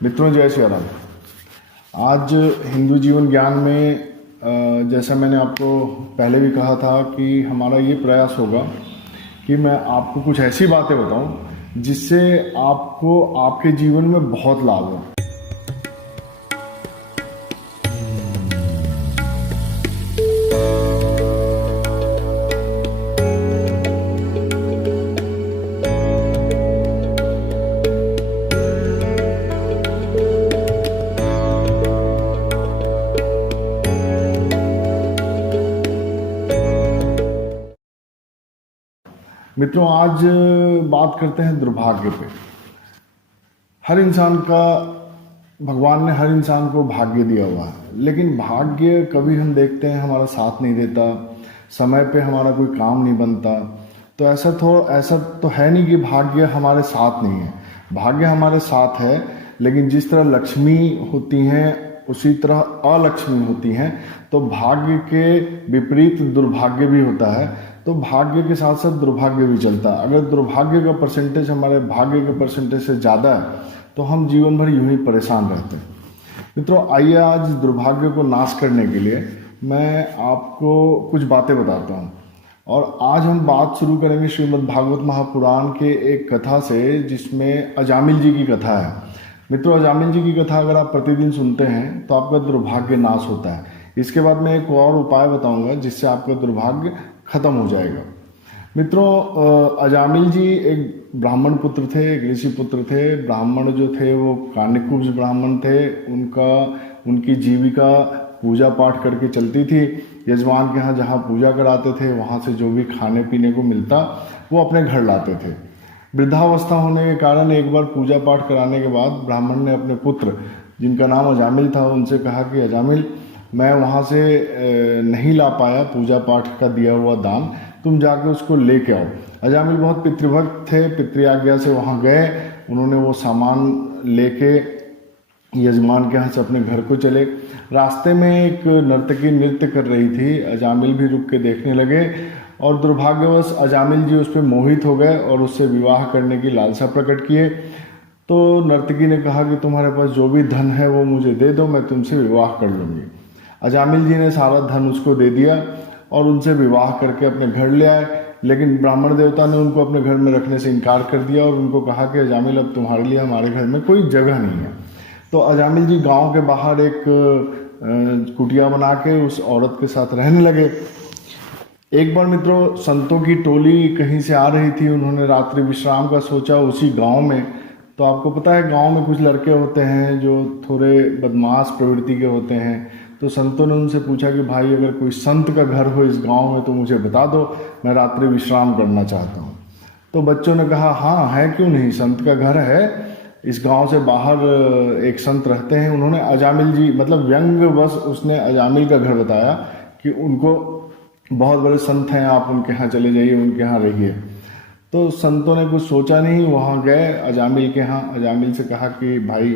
मित्रों, जय श्री राम। आज हिंदू जीवन ज्ञान में जैसा मैंने आपको पहले भी कहा था कि हमारा ये प्रयास होगा कि मैं आपको कुछ ऐसी बातें बताऊं जिससे आपको आपके जीवन में बहुत लाभ हो। मित्रों, आज बात करते हैं दुर्भाग्य पे। हर इंसान का भगवान ने हर इंसान को भाग्य दिया हुआ है, लेकिन भाग्य कभी हम देखते हैं हमारा साथ नहीं देता, समय पे हमारा कोई काम नहीं बनता। तो ऐसा तो है नहीं कि भाग्य हमारे साथ नहीं है। भाग्य हमारे साथ है, लेकिन जिस तरह लक्ष्मी होती हैं उसी तरह अलक्ष्मी होती हैं। तो भाग्य के विपरीत दुर्भाग्य भी होता है, तो भाग्य के साथ साथ दुर्भाग्य भी चलता है। अगर दुर्भाग्य का परसेंटेज हमारे भाग्य के परसेंटेज से ज़्यादा है तो हम जीवन भर यूं ही परेशान रहते हैं। मित्रों, आइए आज दुर्भाग्य को नाश करने के लिए मैं आपको कुछ बातें बताता हूँ। और आज हम बात शुरू करेंगे श्रीमद् भागवत महापुराण के एक कथा से, जिसमें अजामिल जी की कथा है। मित्रों, अजामिल जी की कथा अगर आप प्रतिदिन सुनते हैं तो आपका दुर्भाग्य नाश होता है। इसके बाद मैं एक और उपाय बताऊंगा जिससे आपका दुर्भाग्य खत्म हो जाएगा। मित्रों, अजामिल जी एक ब्राह्मण पुत्र थे, एक ऋषि पुत्र थे। ब्राह्मण जो थे वो कान्यकुब्ज ब्राह्मण थे। उनकी जीविका पूजा पाठ करके चलती थी। यजमान के यहाँ जहाँ पूजा कराते थे वहाँ से जो भी खाने पीने को मिलता वो अपने घर लाते थे। वृद्धावस्था होने के कारण एक बार पूजा पाठ कराने के बाद ब्राह्मण ने अपने पुत्र, जिनका नाम अजामिल था, उनसे कहा कि अजामिल, मैं वहाँ से नहीं ला पाया पूजा पाठ का दिया हुआ दान, तुम जाके उसको लेके आओ। अजामिल बहुत पितृभक्त थे, पितृआज्ञा से वहाँ गए। उन्होंने वो सामान लेके यजमान के यहाँ से अपने घर को चले। रास्ते में एक नर्तकी नृत्य कर रही थी। अजामिल भी रुक के देखने लगे और दुर्भाग्यवश अजामिल जी उस पर मोहित हो गए और उससे विवाह करने की लालसा प्रकट किए। तो नर्तकी ने कहा कि तुम्हारे पास जो भी धन है वो मुझे दे दो, मैं तुमसे विवाह कर लूँगी। अजामिल जी ने सारा धन उसको दे दिया और उनसे विवाह करके अपने घर ले आए। लेकिन ब्राह्मण देवता ने उनको अपने घर में रखने से इनकार कर दिया और उनको कहा कि अजामिल, अब तुम्हारे लिए हमारे घर में कोई जगह नहीं है। तो अजामिल जी गांव के बाहर एक कुटिया बना के उस औरत के साथ रहने लगे। एक बार मित्रों, संतों की टोली कहीं से आ रही थी। उन्होंने रात्रि विश्राम का सोचा उसी गांव में। तो आपको पता है, गांव में कुछ लड़के होते हैं जो थोड़े बदमाश प्रवृत्ति के होते हैं। तो संतों ने उनसे पूछा कि भाई, अगर कोई संत का घर हो इस गांव में तो मुझे बता दो, मैं रात्रि विश्राम करना चाहता हूँ। तो बच्चों ने कहा, हाँ है, क्यों नहीं, संत का घर है। इस गांव से बाहर एक संत रहते हैं। उन्होंने अजामिल जी, मतलब व्यंग्यवश उसने अजामिल का घर बताया कि उनको बहुत बड़े संत हैं, आप उनके यहाँ चले जाइए, उनके यहाँ रहिए। तो संतों ने कुछ सोचा नहीं, वहाँ गए अजामिल के यहाँ। अजामिल से कहा कि भाई,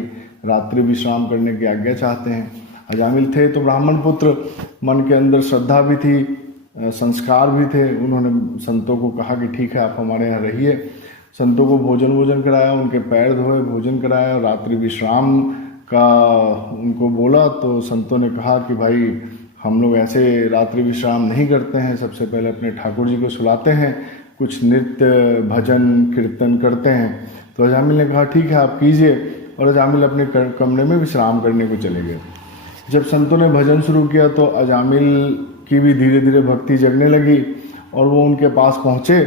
रात्रि विश्राम करने की आज्ञा चाहते हैं। अजामिल थे तो ब्राह्मण पुत्र, मन के अंदर श्रद्धा भी थी, संस्कार भी थे। उन्होंने संतों को कहा कि ठीक है, आप हमारे यहाँ रहिए। संतों को भोजन कराया, उनके पैर धोए, भोजन कराया, रात्रि विश्राम का उनको बोला। तो संतों ने कहा कि भाई, हम लोग ऐसे रात्रि विश्राम नहीं करते हैं। सबसे पहले अपने ठाकुर जी को सुलाते हैं, कुछ नृत्य भजन कीर्तन करते हैं। तो अजामिल ने कहा ठीक है, आप कीजिए। और अजामिल अपने कमरे में विश्राम करने को चले गए। जब संतों ने भजन शुरू किया तो अजामिल की भी धीरे धीरे भक्ति जगने लगी और वो उनके पास पहुँचे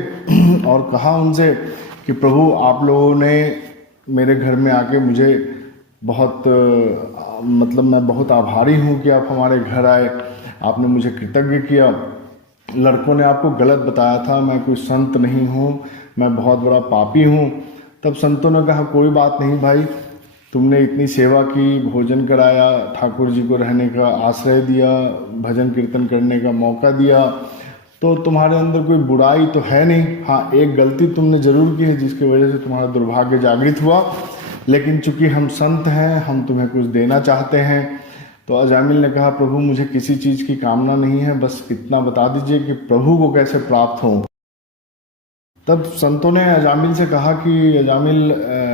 और कहा उनसे कि प्रभु, आप लोगों ने मेरे घर में आके मुझे मैं बहुत आभारी हूँ कि आप हमारे घर आए, आपने मुझे कृतज्ञ किया। लड़कों ने आपको गलत बताया था, मैं कोई संत नहीं हूँ, मैं बहुत बड़ा पापी हूँ। तब संतों ने कहा, कोई बात नहीं भाई, तुमने इतनी सेवा की, भोजन कराया, ठाकुर जी को रहने का आश्रय दिया, भजन कीर्तन करने का मौका दिया, तो तुम्हारे अंदर कोई बुराई तो है नहीं। हाँ, एक गलती तुमने जरूर की है जिसकी वजह से तुम्हारा दुर्भाग्य जागृत हुआ, लेकिन चूंकि हम संत हैं, हम तुम्हें कुछ देना चाहते हैं। तो अजामिल ने कहा, प्रभु, मुझे किसी चीज़ की कामना नहीं है, बस इतना बता दीजिए कि प्रभु को कैसे प्राप्त हो। तब संतों ने अजामिल से कहा कि अजामिल,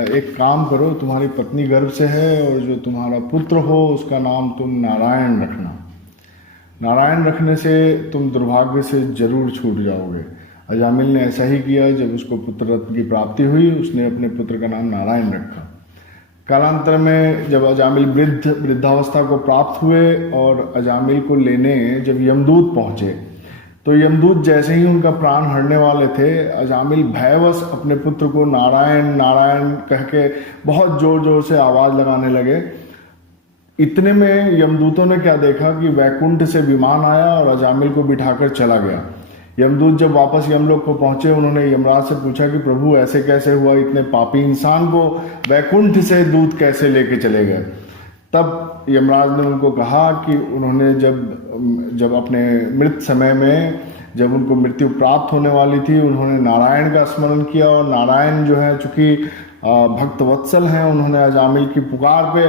एक काम करो, तुम्हारी पत्नी गर्भ से है और जो तुम्हारा पुत्र हो उसका नाम तुम नारायण रखना। नारायण रखने से तुम दुर्भाग्य से जरूर छूट जाओगे। अजामिल ने ऐसा ही किया। जब उसको पुत्र रत्न की प्राप्ति हुई, उसने अपने पुत्र का नाम नारायण रखा। कालांतर में जब अजामिल वृद्धावस्था को प्राप्त हुए और अजामिल को लेने जब यमदूत पहुंचे, तो यमदूत जैसे ही उनका प्राण हरने वाले थे, अजामिल भयवश अपने पुत्र को नारायण नारायण कह के बहुत जोर जोर से आवाज लगाने लगे। इतने में यमदूतों ने क्या देखा कि वैकुंठ से विमान आया और अजामिल को बिठाकर चला गया। यमदूत जब वापस यमलोक को पहुंचे, उन्होंने यमराज से पूछा कि प्रभु ऐसे कैसे हुआ, इतने पापी इंसान को वैकुंठ से दूत कैसे लेके चले गए। तब यमराज ने उनको कहा कि उन्होंने जब अपने मृत समय में जब उनको मृत्यु प्राप्त होने वाली थी, उन्होंने नारायण का स्मरण किया और नारायण जो है चूंकि भक्त वत्सल हैं, उन्होंने अजामिल की पुकार पे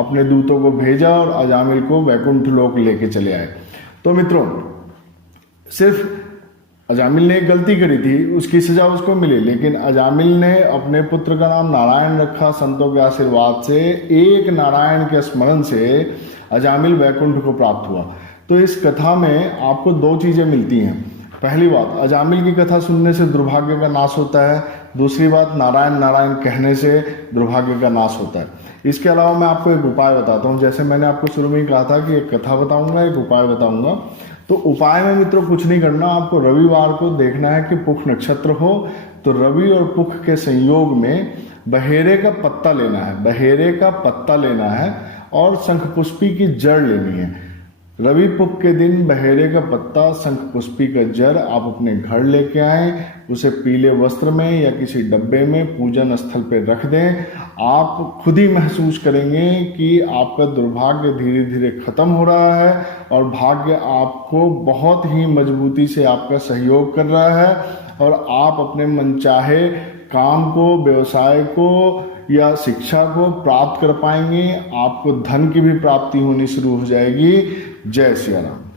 अपने दूतों को भेजा और अजामिल को वैकुंठ लोक लेके चले आए। तो मित्रों, सिर्फ अजामिल ने एक गलती करी थी, उसकी सजा उसको मिली, लेकिन अजामिल ने अपने पुत्र का नाम नारायण रखा। संतों के आशीर्वाद से, एक नारायण के स्मरण से अजामिल वैकुंठ को प्राप्त हुआ। तो इस कथा में आपको दो चीजें मिलती हैं। पहली बात, अजामिल की कथा सुनने से दुर्भाग्य का नाश होता है। दूसरी बात, नारायण नारायण कहने से दुर्भाग्य का नाश होता है। इसके अलावा मैं आपको एक उपाय बताता हूँ। जैसे मैंने आपको शुरू में ही कहा था कि एक कथा बताऊंगा, एक उपाय बताऊंगा। तो उपाय में मित्रों कुछ नहीं करना, आपको रविवार को देखना है कि पुख नक्षत्र हो, तो रवि और पुख के संयोग में बहेरे का पत्ता लेना है, बहेरे का पत्ता लेना है और शंखपुष्पी की जड़ लेनी है। रवि पुख के दिन बहेरे का पत्ता, शंखपुष्पी का जड़ आप अपने घर लेके आए, उसे पीले वस्त्र में या किसी डब्बे में पूजन स्थल पर रख दें। आप खुद ही महसूस करेंगे कि आपका दुर्भाग्य धीरे धीरे खत्म हो रहा है और भाग्य आपको बहुत ही मजबूती से आपका सहयोग कर रहा है और आप अपने मनचाहे काम को, व्यवसाय को या शिक्षा को प्राप्त कर पाएंगे। आपको धन की भी प्राप्ति होनी शुरू हो जाएगी। जय सिया राम।